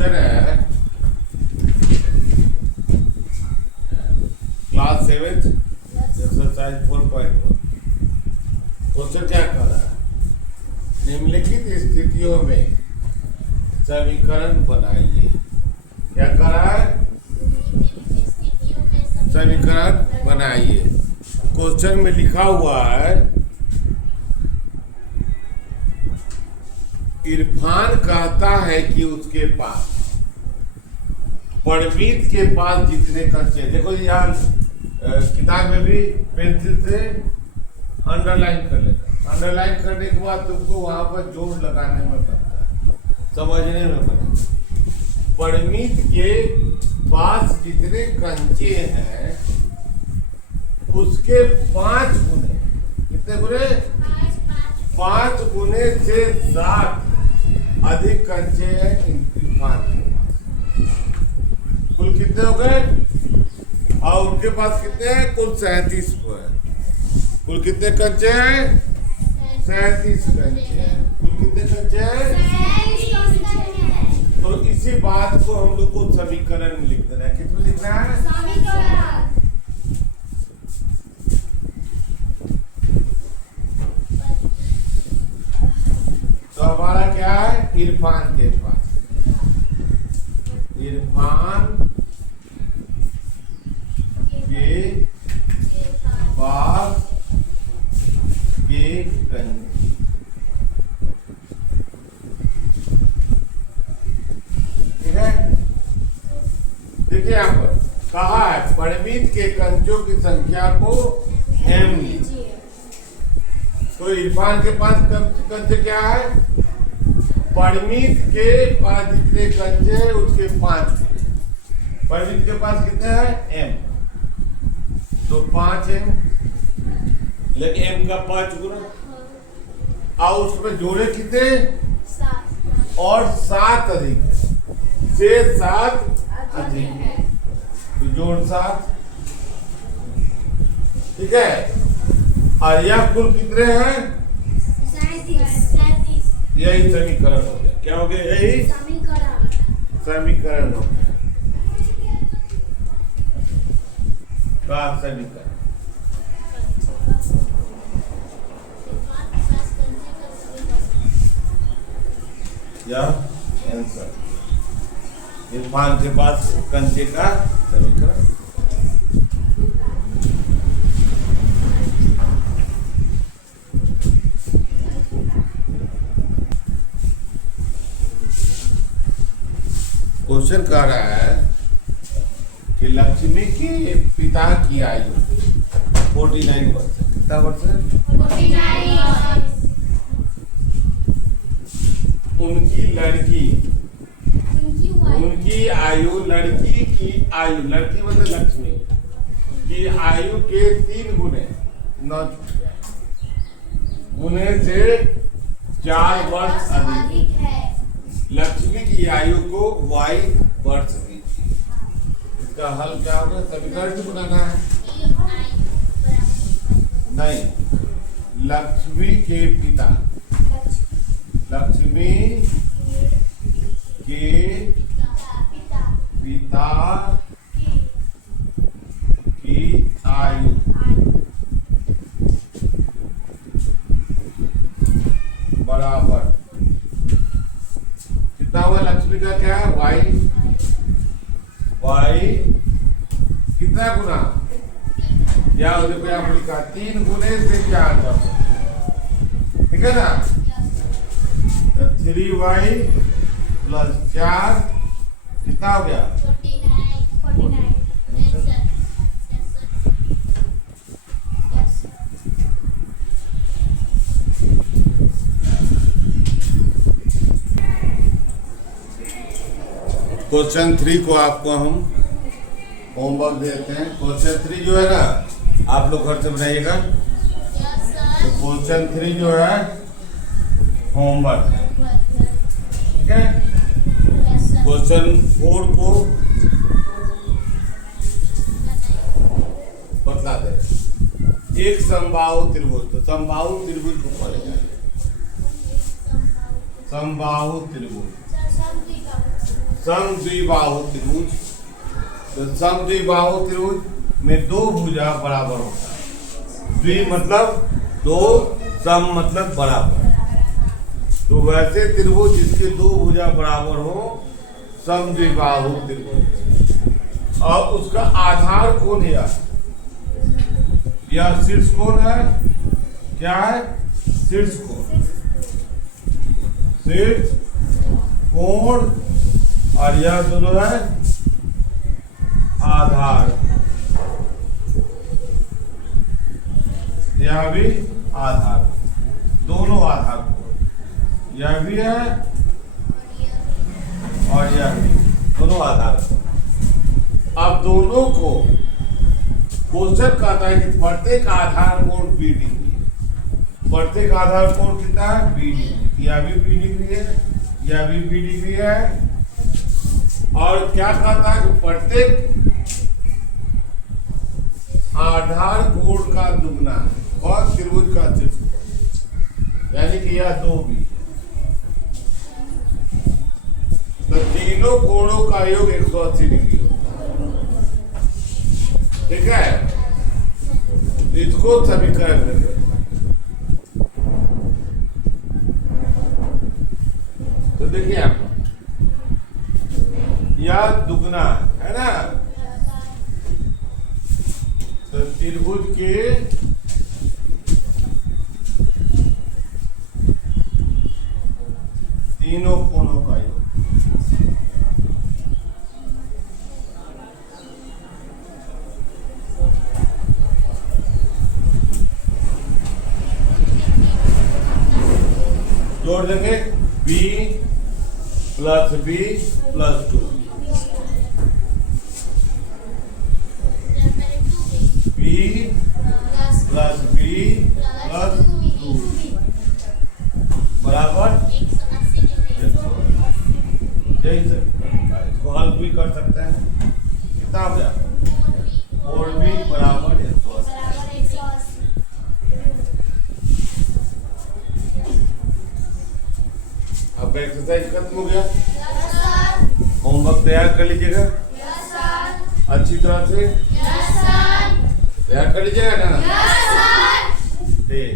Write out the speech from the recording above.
Question है class 7 exercise 4.1। Question क्या कर रहा है? निम्नलिखित स्थितियों में समीकरण बनाइए। क्या कर रहा है? समीकरण बनाइए। क्वेश्चन में लिखा हुआ है इरफान कहता है कि उसके पास परमीत के पास जितने कंचे, देखो यहाँ किताब में भी पेंसिल से अंडरलाइन कर लेता। अंडरलाइन करने के बाद तुमको वहां पर जोड़ लगाने में बनता है, समझने में बनता है। परमीत के पास जितने कंचे हैं उसके 5 गुने, कितने गुने? 5 गुने से 7 अधिक कंचे हैं इरफान के पास। कुल कितने हो गए? और उनके पास कितने हैं? कुल 37 को है। कुल कितने कंचे हैं? 37 कंचे हैं। कुल कितने कंचे हैं? तो इसी बात को हम लोग को समीकरण में लिख देना है। कितना लिखना है? समीकरण। तो हमारा क्या है? इरफान के पास, इरफान के पास के कंचे, ठीक है। देखिए यहाँ पर कहा है परमीत के कंचों की संख्या को m लीजिए। तो इरफान के पास कंचे क्या है? परमीत के पास जितने कंचे हैं उसके 5। परमीत के पास कितने हैं? m। तो 5m, लेकिन m का 5 गुना। और उसमें जोड़े कितने? 7 और 7 अधिक है, से 7 अधिक है, तो जोड़ 7, ठीक है। और यह कुल कितने हैं? 37। यही समीकरण हो गया। क्या हो गया? यही समीकरण हो गया का समीकरण। या आंसर इरफान के पास कंचे का समीकरण। क्वेश्चन कह रहा है कि लक्ष्मी के पिता की आयु 49 वर्ष। कितना वर्ष है? 49। उनकी लड़की, उनकी आयु, लड़की की आयु, लड़की मतलब लक्ष्मी की आयु के 3 गुने 9 गुने से 4 वर्ष अधिक है। लक्ष्मी की आयु को y वर्ष दीजिए। इसका हल क्या होगा? समीकरण भी बनाना है। नहीं, लक्ष्मी के पिता, लक्ष्मी के पिता की आयु बराबर कितना हुआ? लक्ष्मी का क्या है? y कितना गुना? या देखो यहाँ लिखा 3 गुने से 4 वर्ष, ठीक है ना। 3y प्लस 4 कितना हो गया? 49। क्वेश्चन 3 को आपको हम होमवर्क देते हैं। क्वेश्चन 3 जो है ना, आप लोग घर से बनाइएगा। तो क्वेश्चन 3 जो है होमवर्क है, ठीक है। क्वेश्चन 4 को बतला दे। एक समबाहु त्रिभुज, तो समबाहु त्रिभुज को पढ़ेगा। समबाहु त्रिभुज समद्विबाहु त्रिभुज। तो समद्विबाहु त्रिभुज में दो भुजा बराबर होता है। द्वि मतलब दो, सम मतलब बराबर। तो वैसे त्रिभुज जिसके दो भुजा बराबर हो, समद्विबाहु त्रिभुज। और उसका आधार कौन है? यह शीर्ष कोण है। क्या है? शीर्ष कोण। शीर्ष कोण और यह दोनों है आधार। यह भी आधार, दोनों आधार कोण। यह भी है और यह भी, दोनों आधार। अब दोनों को क्वेश्चन कहता है कि प्रत्येक आधार कोण बी डिग्री है। प्रत्येक आधार कोण कितना है? B degree. यह भी बी डिग्री है, यह भी बी डिग्री है। और क्या कहता है कि प्रत्येक आधार कोण का दुगना है और त्रिभुज का शीर्ष कोण, यानी कि यह दो भी है। तो तीनों कोणों का योग 180 डिग्री होता है। ठीक है, इसको समीकरण करें। तो देखिए आप, यह दुगना है ना। तो त्रिभुज के तीनों कोणों का योग। जोड़ देंगे b plus b plus 2, b plus b plus 2 बराबर 180। यही सर, इसको हल भी कर सकते हैं। कितना हो गया? 4b बराबर 180। अब एक्सरसाइज खत्म हो गया। होमवर्क तैयार कर लीजिएगा अच्छी तरह से। तैयार कर लीजिएगा ना? ठीक।